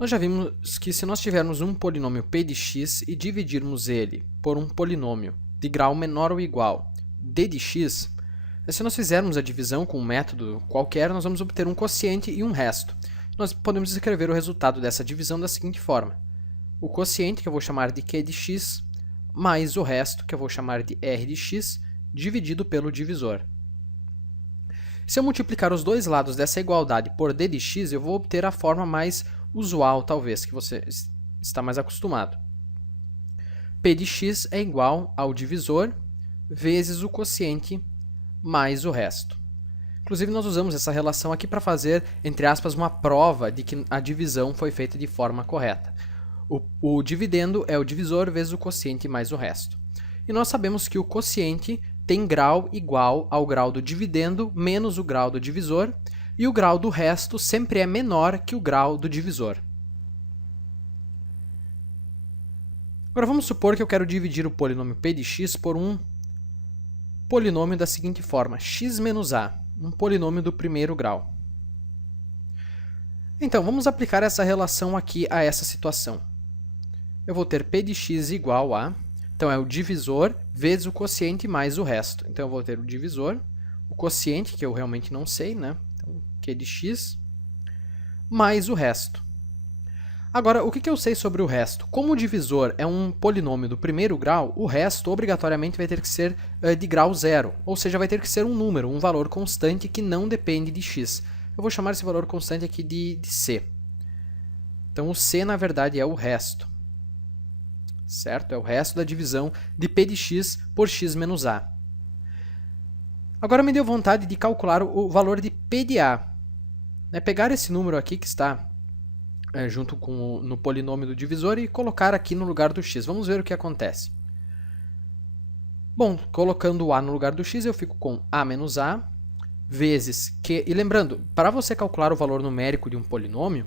Nós já vimos que se nós tivermos um polinômio p de x e dividirmos ele por um polinômio de grau menor ou igual d de x, se nós fizermos a divisão com um método qualquer, nós vamos obter um quociente e um resto. Nós podemos escrever o resultado dessa divisão da seguinte forma: o quociente, que eu vou chamar de q de x, mais o resto, que eu vou chamar de r de x, dividido pelo divisor. Se eu multiplicar os dois lados dessa igualdade por d de x, eu vou obter a forma mais usual, talvez, que você está mais acostumado. P de x é igual ao divisor vezes o quociente mais o resto. Inclusive, nós usamos essa relação aqui para fazer, entre aspas, uma prova de que a divisão foi feita de forma correta. O dividendo é o divisor vezes o quociente mais o resto. E nós sabemos que o quociente tem grau igual ao grau do dividendo menos o grau do divisor, e o grau do resto sempre é menor que o grau do divisor. Agora vamos supor que eu quero dividir o polinômio p de x por um polinômio da seguinte forma: x menos a, um polinômio do primeiro grau. Então, vamos aplicar essa relação aqui a essa situação. Eu vou ter p de x igual a, então é o divisor vezes o quociente mais o resto. Então, eu vou ter o divisor, o quociente, que eu realmente não sei, né? Então, q de x, mais o resto. Agora, o que eu sei sobre o resto? Como o divisor é um polinômio do primeiro grau, o resto obrigatoriamente vai ter que ser de grau zero, ou seja, vai ter que ser um número, um valor constante que não depende de x. Eu vou chamar esse valor constante aqui de c. Então, o c, na verdade, é o resto. Certo? É o resto da divisão de p de x por x menos a. Agora me deu vontade de calcular o valor de p de a. Pegar esse número aqui que está junto com no polinômio do divisor e colocar aqui no lugar do x. Vamos ver o que acontece. Bom, colocando o a no lugar do x, eu fico com a menos a vezes q. E lembrando, para você calcular o valor numérico de um polinômio,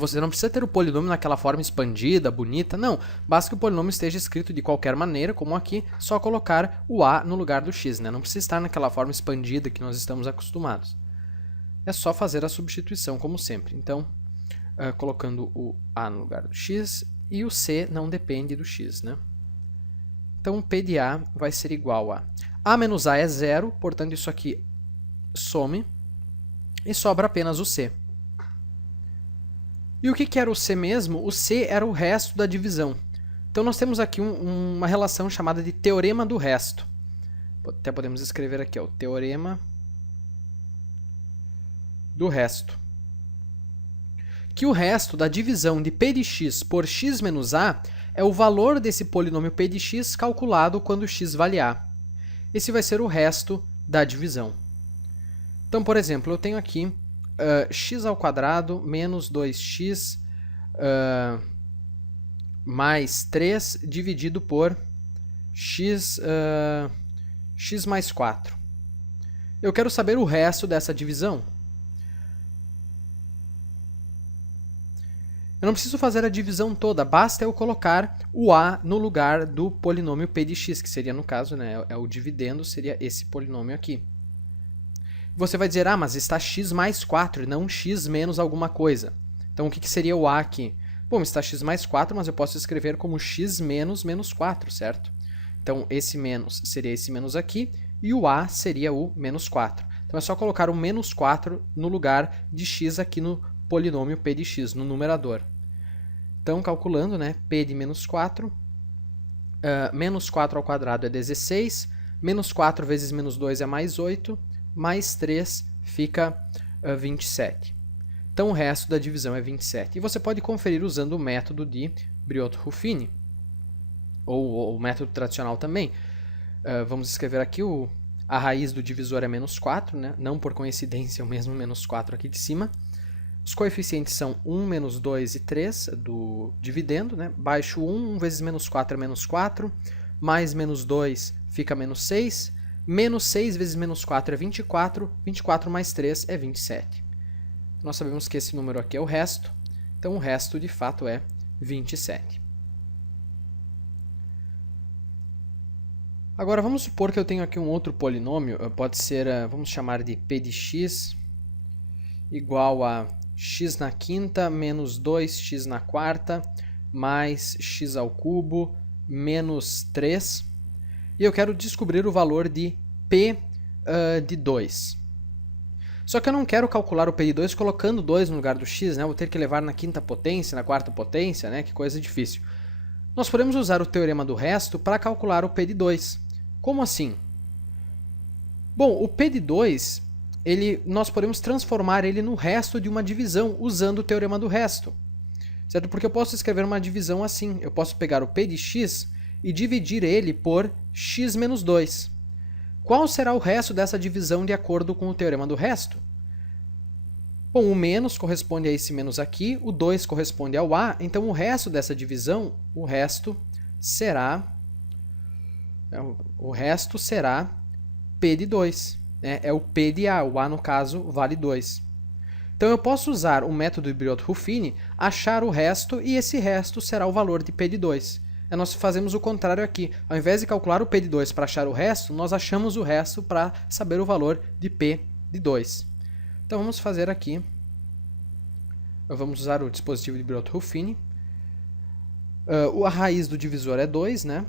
você não precisa ter o polinômio naquela forma expandida, bonita, não. Basta que o polinômio esteja escrito de qualquer maneira, como aqui, só colocar o a no lugar do x, né? Não precisa estar naquela forma expandida que nós estamos acostumados. É só fazer a substituição, como sempre. Então, colocando o a no lugar do x, e o c não depende do x, né? Então, p de a vai ser igual a menos a é zero, portanto, isso aqui some, e sobra apenas o c. E o que era o c mesmo? O c era o resto da divisão. Então, nós temos aqui uma relação chamada de teorema do resto. Até podemos escrever aqui, o teorema do resto. Que o resto da divisão de p de x por x menos a é o valor desse polinômio p de x calculado quando x vale a. Esse vai ser o resto da divisão. Então, por exemplo, eu tenho aqui x ao quadrado menos 2x mais 3 dividido por x mais 4. Eu quero saber o resto dessa divisão. Eu não preciso fazer a divisão toda, basta eu colocar o a no lugar do polinômio p de x, que seria, no caso, né, é o dividendo, seria esse polinômio aqui. Você vai dizer, mas está x mais 4 e não x menos alguma coisa. Então, o que seria o a aqui? Bom, está x mais 4, mas eu posso escrever como x menos menos 4, certo? Então, esse menos seria esse menos aqui, e o a seria o menos 4. Então, é só colocar o menos 4 no lugar de x aqui no polinômio p de x, no numerador. Então, calculando, né, p de menos 4, menos 4 ao quadrado é 16, menos 4 vezes menos 2 é mais 8, mais 3 fica 27. Então, o resto da divisão é 27. E você pode conferir usando o método de Briotto-Ruffini, ou o método tradicional também. Vamos escrever aqui, a raiz do divisor é menos 4, né? Não por coincidência o mesmo menos 4 aqui de cima. Os coeficientes são 1, menos 2 e 3 do dividendo, né? Baixo 1 vezes menos 4 é menos 4, mais menos 2 fica menos 6, menos 6 vezes menos 4 é 24, 24 mais 3 é 27. Nós sabemos que esse número aqui é o resto, então o resto de fato é 27. Agora vamos supor que eu tenho aqui um outro polinômio, pode ser, vamos chamar de p de x igual a x na quinta menos 2x na quarta mais x ao cubo menos 3. E eu quero descobrir o valor de P de 2. Só que eu não quero calcular o P de 2 colocando 2 no lugar do x, né? Eu vou ter que levar na quinta potência, na quarta potência, né? Que coisa difícil. Nós podemos usar o teorema do resto para calcular o P de 2. Como assim? Bom, o P de 2, nós podemos transformar ele no resto de uma divisão usando o teorema do resto. Certo? Porque eu posso escrever uma divisão assim. Eu posso pegar o P de x e dividir ele por x menos 2. Qual será o resto dessa divisão de acordo com o teorema do resto? Bom, o menos corresponde a esse menos aqui, o 2 corresponde ao a, então o resto dessa divisão, o resto será P de 2. É o P de a, o a no caso vale 2. Então eu posso usar o método de Biot-Ruffini, achar o resto e esse resto será o valor de P de 2. Nós fazemos o contrário aqui. Ao invés de calcular o P de 2 para achar o resto, nós achamos o resto para saber o valor de P de 2. Então vamos fazer aqui. Vamos usar o dispositivo de Biot-Ruffini. A raiz do divisor é 2, né?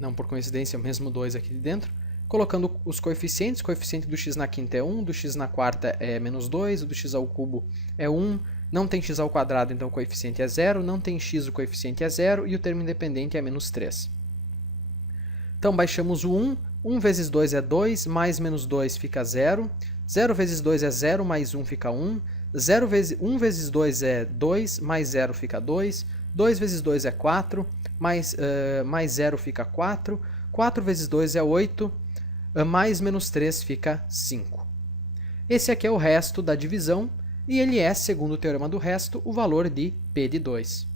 Não por coincidência, é o mesmo 2 aqui dentro. Colocando os coeficientes, o coeficiente do x na quinta é 1, do x na quarta é menos 2, o do x ao cubo é 1, não tem x ao quadrado, então o coeficiente é 0, não tem x, o coeficiente é 0, e o termo independente é menos 3. Então, baixamos o 1, 1 vezes 2 é 2, mais menos 2 fica 0, 0 vezes 2 é 0, mais 1 fica 1, 1 vezes 2 é 2, mais 0 fica 2, 2 vezes 2 é 4, mais 0 fica 4, 4 vezes 2 é 8, mais menos 3 fica 5. Esse aqui é o resto da divisão, e ele é, segundo o teorema do resto, o valor de P de 2.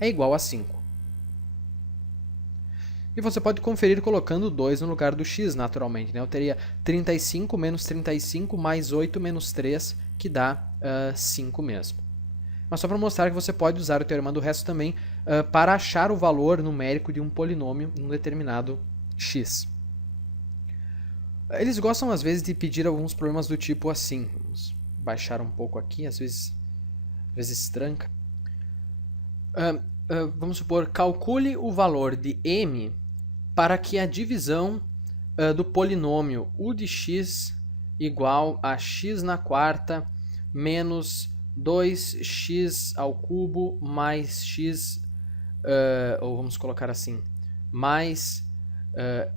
É igual a 5. E você pode conferir colocando 2 no lugar do x, naturalmente. Né? Eu teria 35 menos 35 mais 8 menos 3, que dá 5 mesmo. Mas só para mostrar que você pode usar o teorema do resto também para achar o valor numérico de um polinômio num determinado x. Eles gostam, às vezes, de pedir alguns problemas do tipo assim. Vamos baixar um pouco aqui, às vezes tranca. Vamos supor, calcule o valor de m para que a divisão do polinômio u de x igual a x na quarta menos 2x ao cubo mais x, ou vamos colocar assim, mais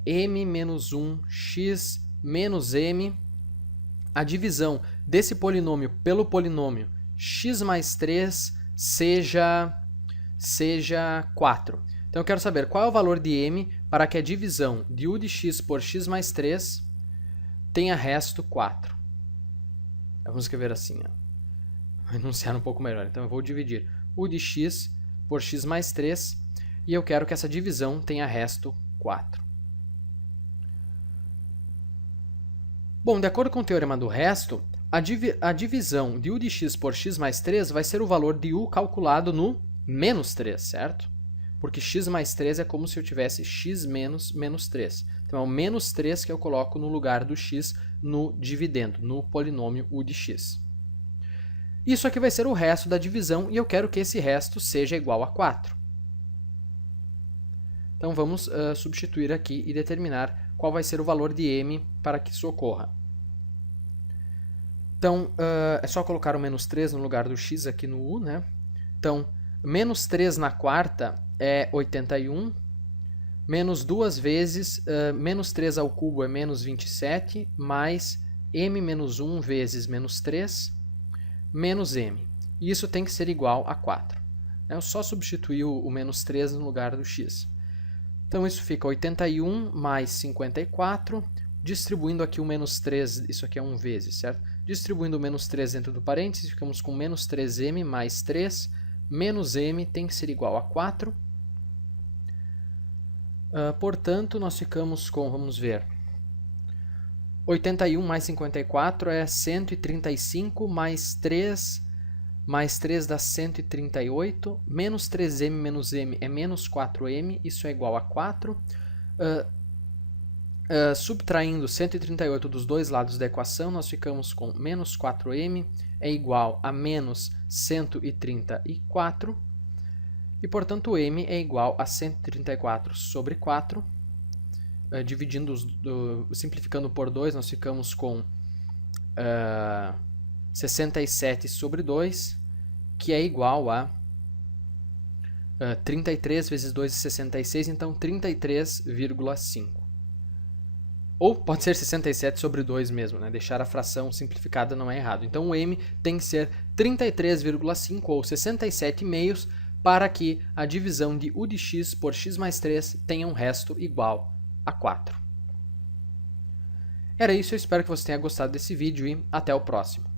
m menos 1x menos m, a divisão desse polinômio pelo polinômio x mais 3 seja 4. Então eu quero saber qual é o valor de m para que a divisão de u de x por x mais 3 tenha resto 4. Vamos escrever assim, enunciar um pouco melhor. Então eu vou dividir u de x por x mais 3 e eu quero que essa divisão tenha resto 4. Bom, de acordo com o teorema do resto, a divisão de u de x por x mais 3 vai ser o valor de u calculado no menos 3, certo? Porque x mais 3 é como se eu tivesse x menos menos 3. Então é o menos 3 que eu coloco no lugar do x no dividendo, no polinômio u de x. Isso aqui vai ser o resto da divisão e eu quero que esse resto seja igual a 4. Então vamos substituir aqui e determinar qual vai ser o valor de m para que isso ocorra. Então, é só colocar o menos 3 no lugar do x aqui no u, né? Então, menos 3 na quarta é 81, menos 2 vezes, menos 3 ao cubo é menos 27, mais m menos 1 vezes menos 3, menos m. E isso tem que ser igual a 4. Eu só substituí o menos 3 no lugar do x. Então, isso fica 81 mais 54, distribuindo aqui o menos 3, isso aqui é 1 vezes, certo? Distribuindo o menos 3 dentro do parênteses, ficamos com menos 3m mais 3, menos m tem que ser igual a 4. Portanto, nós ficamos com, vamos ver, 81 mais 54 é 135, mais 3 dá 138, menos 3m menos m é menos 4m, isso é igual a 4. Subtraindo 138 dos dois lados da equação, nós ficamos com menos 4m é igual a menos 134, e, portanto, o m é igual a 134 sobre 4. Simplificando por 2, nós ficamos com 67 sobre 2, que é igual a 33 vezes 2 é 66, então 33,5. Ou pode ser 67 sobre 2 mesmo, né? Deixar a fração simplificada não é errado. Então o m tem que ser 33,5 ou 67 meios para que a divisão de u de x por x mais 3 tenha um resto igual a 4. Era isso, eu espero que você tenha gostado desse vídeo e até o próximo.